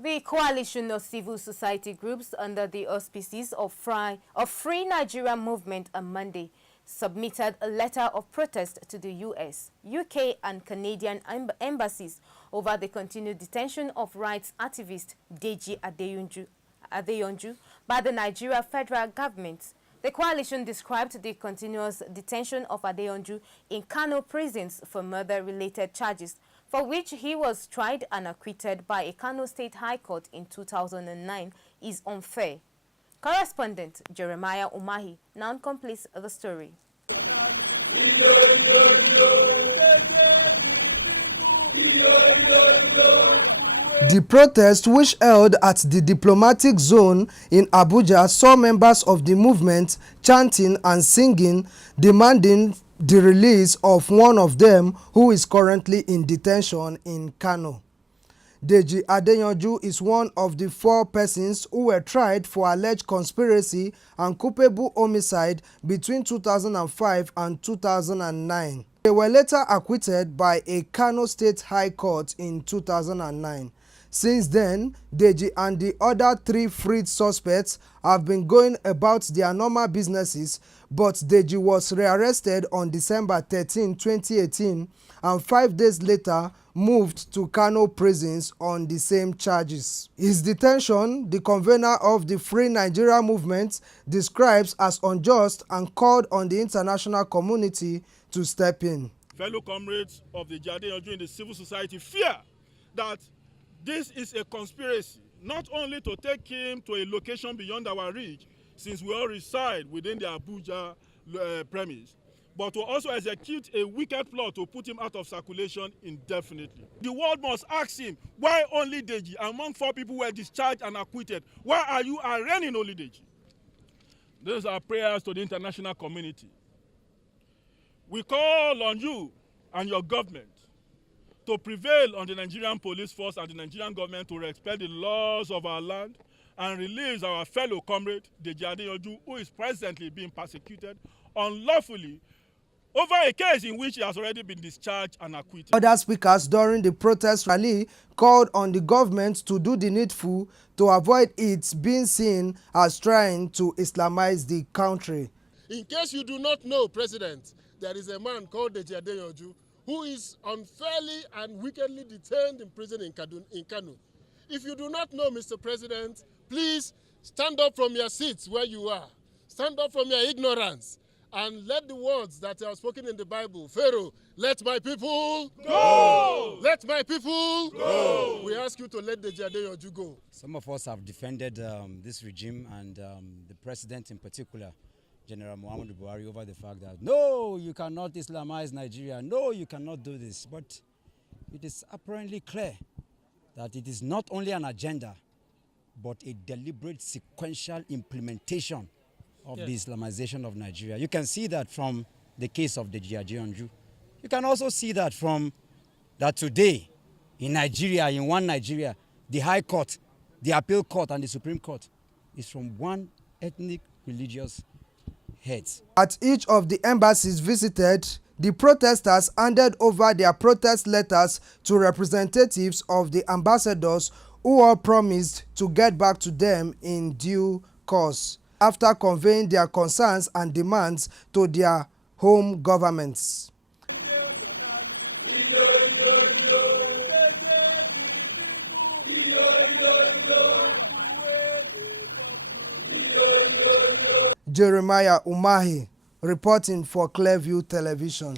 The coalition of civil society groups under the auspices of Free Nigeria Movement on Monday submitted a letter of protest to the US, UK and Canadian embassies over the continued detention of rights activist Deji Adeyanju by the Nigeria federal government. The coalition described the continuous detention of Adeyanju in Kano prisons for murder-related charges, for which he was tried and acquitted by a Kano State High Court in 2009, is unfair. Correspondent Jeremiah Umahi now completes the story. The protest, which held at the diplomatic zone in Abuja, saw members of the movement chanting and singing, demanding the release of one of them who is currently in detention in Kano. Deji Adeyanju is one of the 4 persons who were tried for alleged conspiracy and culpable homicide between 2005 and 2009. They were later acquitted by a Kano State High Court in 2009. Since then, Deji and the other 3 freed suspects have been going about their normal businesses, but Deji was rearrested on December 13, 2018, and 5 days later moved to Kano prisons on the same charges. His detention, the convener of the Free Nigeria Movement describes as unjust and called on the international community to step in. Fellow comrades of the Adeyanju in the civil society fear that this is a conspiracy, not only to take him to a location beyond our reach, since we all reside within the Abuja premise, but to also execute a wicked plot to put him out of circulation indefinitely. The world must ask him, why only Deji? Among 4 people were discharged and acquitted. Why are you arraigning only Deji? These are prayers to the international community. We call on you and your government to prevail on the Nigerian police force and the Nigerian government to respect the laws of our land and release our fellow comrade, Deji Adeyanju, who is presently being persecuted unlawfully over a case in which he has already been discharged and acquitted. Other speakers during the protest rally called on the government to do the needful to avoid it being seen as trying to Islamize the country. In case you do not know, President, there is a man called Deji Adeyanju who is unfairly and wickedly detained in prison in Kano. If you do not know, Mr. President, please stand up from your seats where you are. Stand up from your ignorance and let the words that are spoken in the Bible, Pharaoh, let my people go! Let my people go! We ask you to let Deji Adeyanju go. Some of us have defended this regime and the president in particular, General Muhammadu Buhari, over the fact that no, you cannot Islamize Nigeria, no, you cannot do this. But it is apparently clear that it is not only an agenda, but a deliberate sequential implementation of the Islamization of Nigeria. You can see that from the case of Deji Adeyanju. You can also see that from that today in Nigeria, in one Nigeria, the High Court, the Appeal Court and the Supreme Court is from one ethnic religious heads. At each of the embassies visited, the protesters handed over their protest letters to representatives of the ambassadors who all promised to get back to them in due course after conveying their concerns and demands to their home governments. Jeremiah Umahi reporting for Clearview Television.